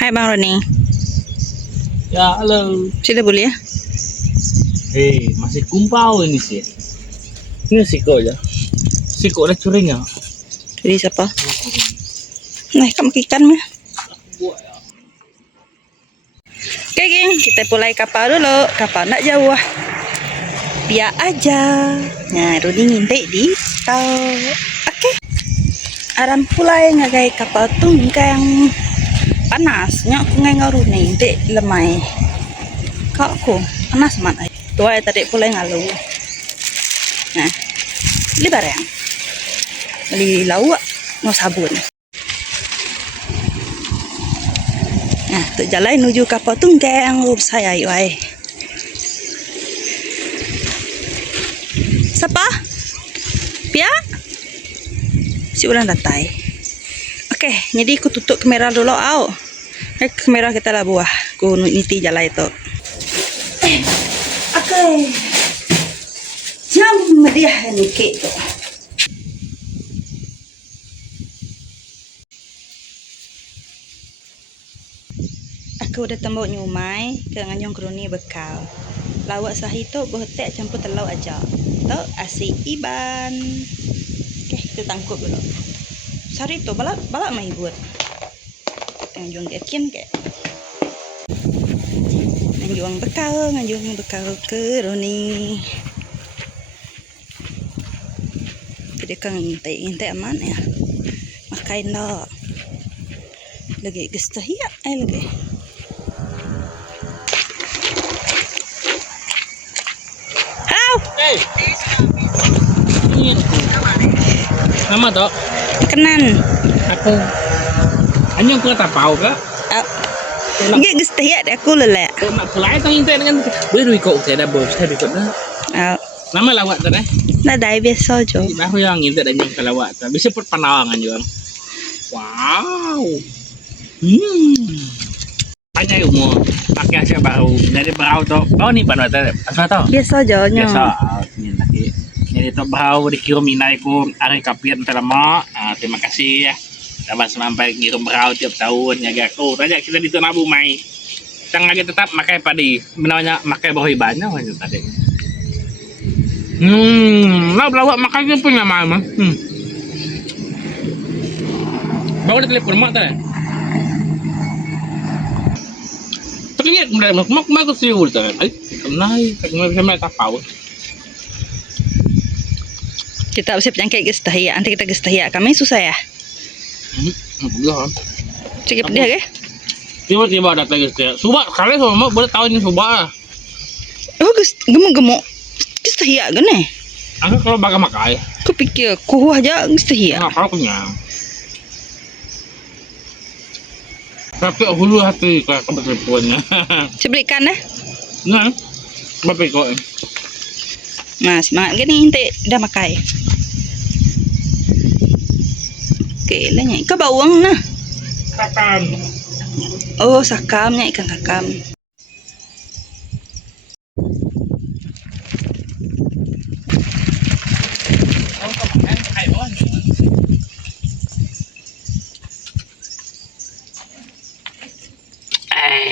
Hai Bang Roni. Ya, halo. Sudah boleh ya? Masih kumpau ini sih. Ini siko ya. Siko ada curinya. Jadi siapa? Nah, kamu ikan mah. Oke, geng, kita mulai kapal dulu. Kapal nak jauh. Biar aja. Nah, Roni ngintai di tau. Oke. Aran pulai ngagai kapal tungkang panasnya aku ngai ngaruh nih dek lemai kok aku panas man ay tua tadi pulai ngalu nah beli barang beli lauk no sabun nah tuh jalan menuju kapal tungkang saya yuk ay siapa Pia si ulang datai. Oke, jadi aku tutup kamera dulu, kamera kita lah buah. Aku niti jalan itu. Oke. Jam dia ni kek tu. Aku udah tembok nyumai ke nganyong kroni bekal. Lawak sahito botek campur telur aja. Tu asyik iban. Oke, kita tangkup dulu. Sari to balak mai buat nganjuang yakin kayak nganjuang bekal ke Roni jadi kang intai aman ya makain lo lagi gestahia lagi halo Nama toh? kenan Aku hanya aku tak tahu kak. Gak gestahia deh aku lelak. Nak pulai tang intai dengan boleh kok saya dah bos saya ikut dah. Nama lawak tu dah. Nah dah biasa jo. Baru yang intai dan yang kelawak tu. Bisa put panawangan juga. Wow. Banyak umur pakai asyik baru dari baru tu. Oh ni panu tu. Apa tu? Biasa jo nyo. Biasa. Ni lagi. Jadi tu baru dikirim minai ku hari kapian terima. Terima kasih ya. Dapat sampai ngirim berau tiap tahun ya gak. Oh, tanya kita di tanah bumai. Kita lagi tetap makai padi. Benarnya makai bahui banyak macam tadi. Lah belawak makan punya mama. Bawa telepon mak tadi. Ternyata kemudian mak tu siul tadi. Ay, kenai, kenai tak tahu. Kita usah penyangkit gestahia. Nanti kita gestahia kami susah ya. Belum. Cekip dia ke? Tiba-tiba datang gestahia. Subak sekali sama boleh tahu ini subak. Oh gemuk-gemuk. Gestahia gini. Aku kalau bakal makai. Aku pikir kuah aja gestahia. Nah, kalau kenyang. Tapi hulu hati kayak kebetulannya. Saya belikan ya. Nah, berapa kok? Nah semangat gini nanti dah makai. Oke lah nyai. Kau bawang nah. Kakam. Oh sakam nyai ikan sakam.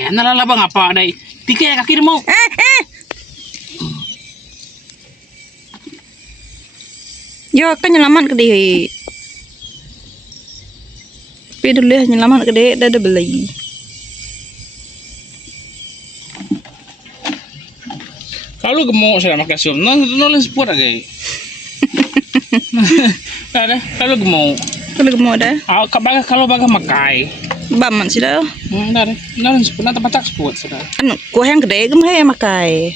Nalala bang apa ada? Tiga kaki mau. Yo kan nyelamat ke dia. Tapi dulu ya nyelamat ke dia dah beli. Kalau gemuk saya makan siom, nulis sepuluh aja. Ada kalau gemuk. Kalau gemuk dah. Kalau baga makai. Baman sih dah. Dari nulis sepuluh nanti pacak sepuluh sudah. Anu kuah yang gede gemuk ya makai.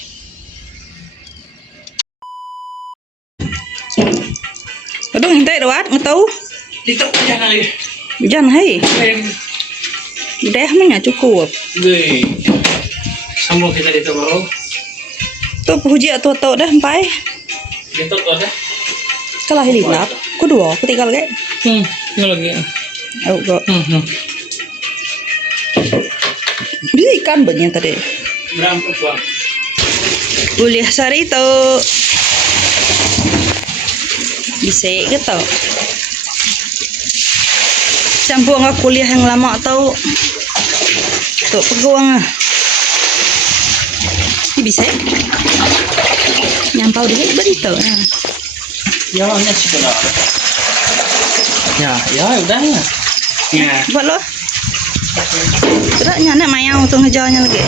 Aduh hintai doat tahu. Itu jangan lagi. Jangan hai. Dah mana cukup. Gede. Sambung kita di bawah. Tuh puji atau dah sampai. Itu ada. Kalah hilap. Kedua, ketiga lagi. Ini lagi. Oh, kok. Bisa ikan banyak tadi. Berapa buah? Boleh sari tu. Bisa gitu. campur dengan kuliah yang lama tau. Tuh peguang ah. Ini bisa ya? Nyampau dulu bentuk. Nah. Ya, hanya sekedar. Ya, udah ya. Ya. Buat lo. Beratnya nak mayau tuh ngejarnya lagi.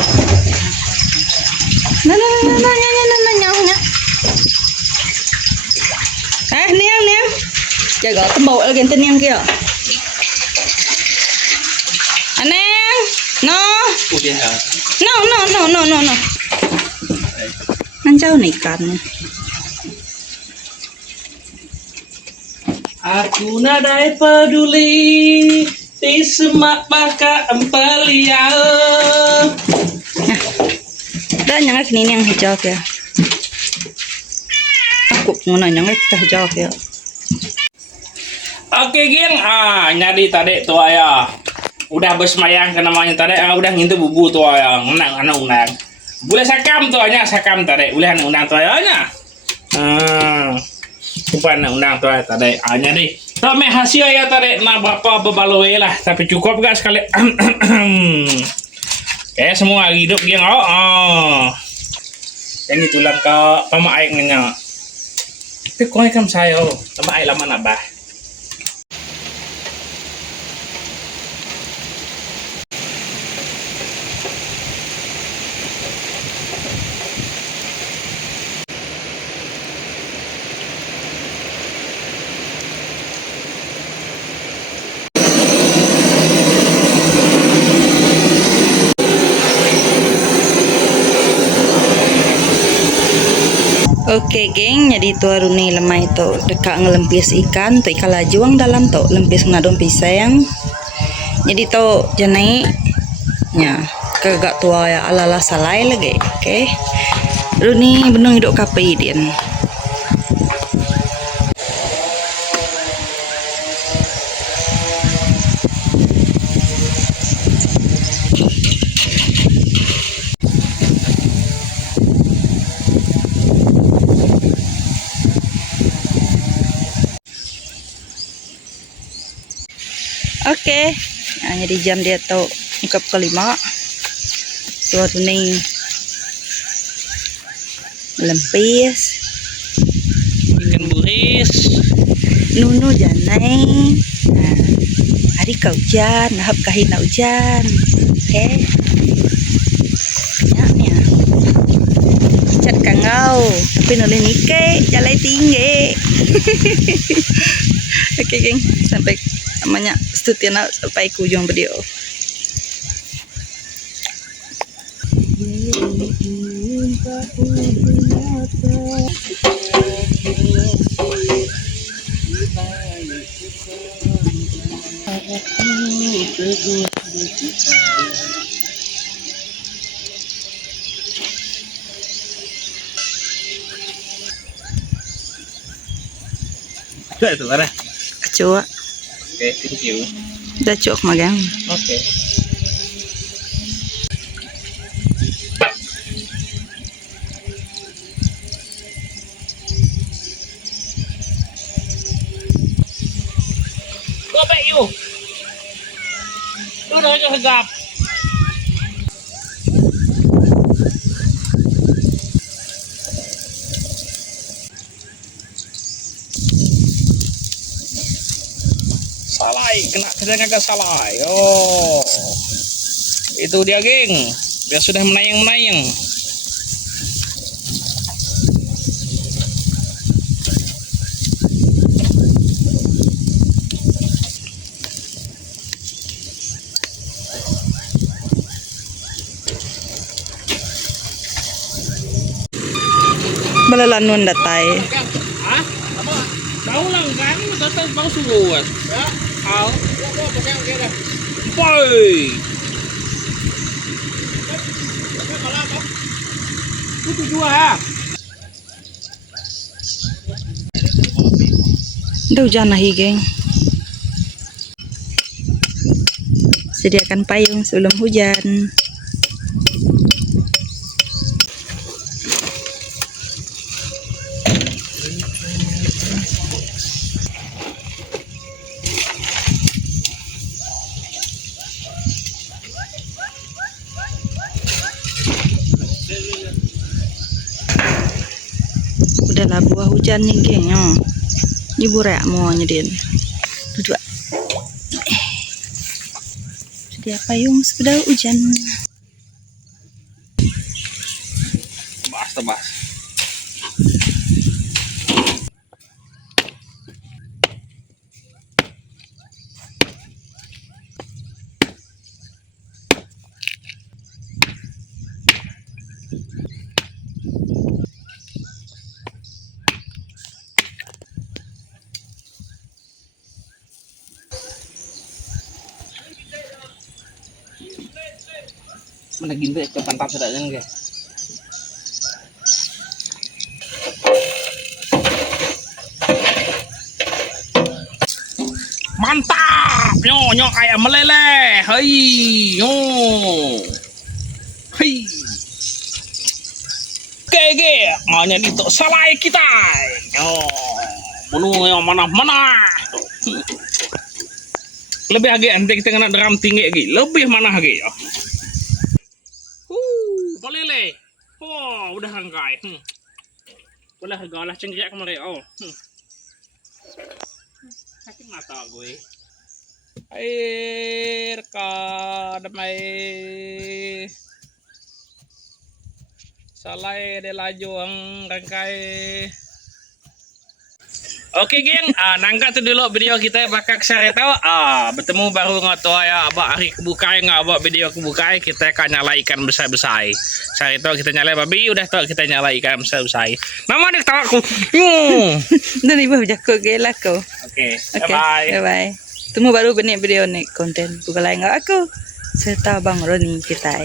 Nah, nyaunya. Niang. Jaga tembau lagi ente niang kia. Aneng. No. Udah. No. Nancau nih ikannya. Aku nadai peduli di semak maka empelia. Nah, dah nyangak ini yang hijau ya. Aku mau nanya kita hijau ya. Oke geng, nyadi tadi tuh ayah. Udah bersemayang ke namanya tadi, udah ngintu bubu tuh ayah, unang. Boleh sakam tuh ayah, sakam tadi, boleh unang tuh ayahnya. Bukan unang tuh ayah tadi, nyadi. Tapi hasil ya tadi, nah berapa bebaloi lah, tapi cukup gak sekali. Oke, semua hidup geng, Ini tulang ke pama air nanya. Tapi kau ikan saya, pama air lama nak bah. Oke geng, jadi tu aruni lemai tu dekat ngelempis ikan tu ikan lajuang dalam tu lempis ngadon pisang. Jadi tu jenai nya kegak tua ya ala salai lagi. Oke. Runi benung hidup kapai dia. Oke, nah, jadi jam dia tahu ungkap kelima. Suatu nih lempis, Ikan buris. nunu janai. Nah, hari kau hujan, nahap kahina hujan. Oke, ya. Cat kangau, tapi nulis nike, jalai tinggi. Oke geng, sampai namanya setia sampai ke ujung video. Coba itu mana? Coba, Oke, thank you. udah cukup magang. Oke. Gopek yuk. Udah aja segap. Salai, kena agak salai. Oh, itu dia geng. Dia sudah menayang. Balalanun datai. Hah? Apa? Bau lang kan? Tetap bau suruh. Ya. Al. Boy. Itu dua. Udah hujan lagi geng. Sediakan payung sebelum hujan. lah buah hujan nih geng. Ini burak mau nyedin. Duduk. Sedia payung sepeda hujan. Tebas. Mana ginta ke pantap sudah kan guys. Mantap, nyo ayam meleleh, hei, hei, kege, hanya itu salai kita, bunuh yang mana, lebih agak nanti kita kena drum tinggi lagi, lebih mana lagi ya, meleleh, udah rangkai, udah galah cengkak kemarin, sakit mata gue. Air damai salai de laju ang rangkai. Oke geng, nangka tu dulu video kita bakal saya tahu. Bertemu baru ngoto ya, abak hari kebukai nggak abak video kebukai kita akan nyala ikan besar-besar. Saya tahu kita nyala babi, udah tahu kita nyala ikan besar-besar. Nama dia tahu aku. Dan ibu jago gelak kau. Oke, Bye bye. Temu baru benih video nih konten. Bukan lain nggak aku. Serta Bang Roni kita.